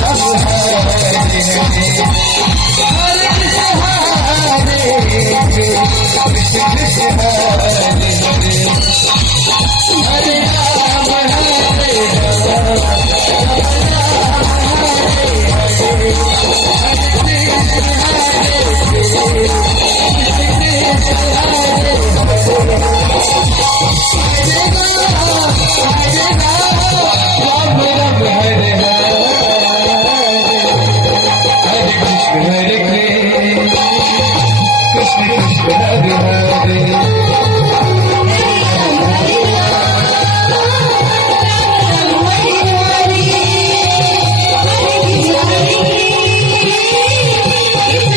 सब है Yeah.